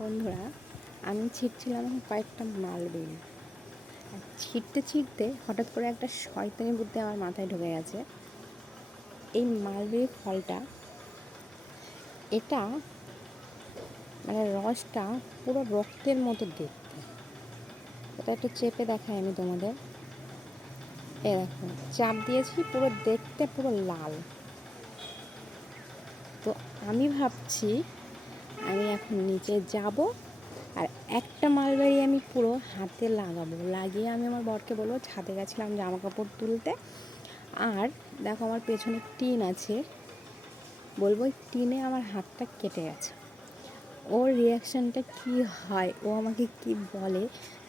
বন্ধুরা, আমি ছিটছিলাম কয়েকটা মালবেরি। আর ছিটতে ছিটতে হঠাৎ করে একটা শয়তানি বুদ্ধি আমার মাথায় ঢুকে গেছে। এই মালবেরি ফলটা, এটা মানে রসটা পুরো রক্তের মতো দেখতে। এটা একটু চেপে দেখাই আমি তোমাদের। এ দেখো, চাপ দিয়েছি, পুরো দেখতে পুরো লাল। তো আমি ভাবছি আমি এখন নিচে যাব, আর একটা মালবেরি আমি পুরো হাতে লাগাবো, লাগিয়ে আমি আমার বরকে বলবো, ছাদে গেছিলাম জামা কাপড় তুলতে, আর দেখো আমার পেছনে টিন আছে, বলবো টিনে আমার হাতটা কেটে গেছে। ওর রিয়াকশানটা কি হয়, ও আমাকে কি বলে,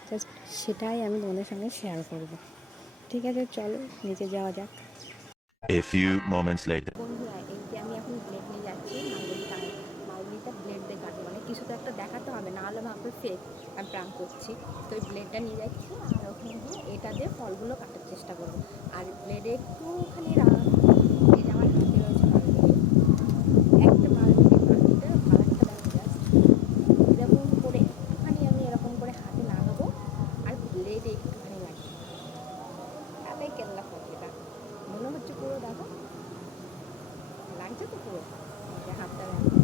জাস্ট সেটাই আমি তোমাদের সঙ্গে শেয়ার করব। ঠিক আছে, চলো নিচে যাওয়া যাক। A few moments later. বন্ধুরা, এই যে আমি এখন ব্লেড নিয়ে যাচ্ছি, মালবেরিটা ব্লেড দিয়ে কাটবো, মানে কিছু তো একটা দেখাতে হবে, না হলে ভাববে ফেক আমি প্রাঙ্ক করছি। তো ওই ব্লেডটা নিয়ে যাচ্ছি, আর ওখানে গিয়ে এটা দিয়ে ফলগুলো কাটার চেষ্টা করবো। আর ব্লেডে একটুখানি এই যে আমার হাতে রয়েছে মালবেরি, একটা মালবেরি মাটিতে কালারটা দেখো জাস্ট, এরকম করে একটুখানি আমি এরকম করে হাতে লাগাবো, আর ব্লেডে একটুখানি লাগিয়ে তাতেই কেল্লা ফলটা মনে হচ্ছে পুরো, দেখো লাগছে তো পুরো, যে হাতটা লাগছে।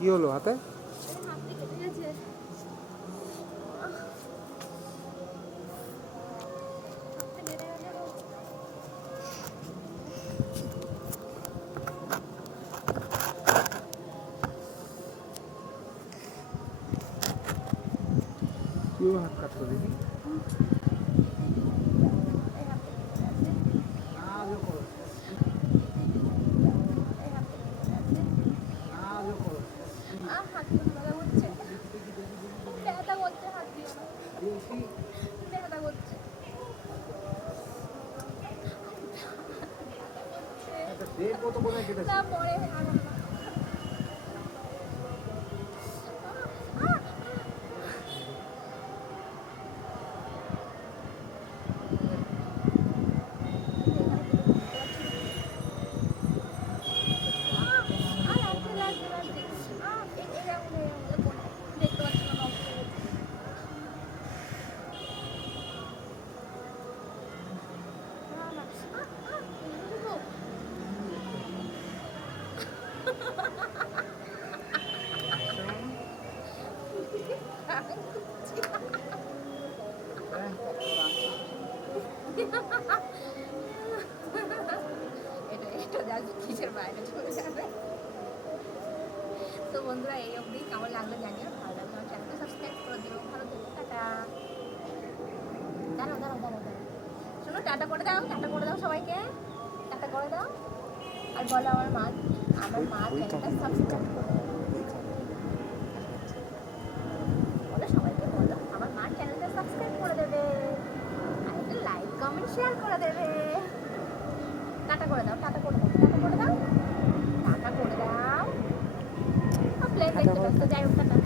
কি হলো হাতে? হাতে কেটে গেছে। কিভাবে হাত কাটলো দেখি? কত কোথায় কেটেছে? কিসের বাইরে চলে যাবে। তো বন্ধুরা, এই অবধি কেমন লাগলো জানিও, ভালো লাগলে আমার চ্যানেলটা সাবস্ক্রাইব করে দিও। ভালো থেকো, টাটা। দাঁড়াও দাঁড়াও দাঁড়াও দাঁড়াও, শোনো, টাটা করে দাও, টাটা করে দাও সবাইকে, টাটা করে দাও। আর বলো আমার মা চ্যানেলটা সাবস্ক্রাইব করে বলো, সবাইকে বলো আমার মা চ্যানেলটা সাবস্ক্রাইব করে দেবে, আর একটা লাইক কমেন্ট শেয়ার করে দেবে। টাটা করে দাও, টাটা করে দাও, টাটা করে দাও, টাটা করে দাও। প্লেন দেখতে পাচ্ছ, যাই হোক, টাটা।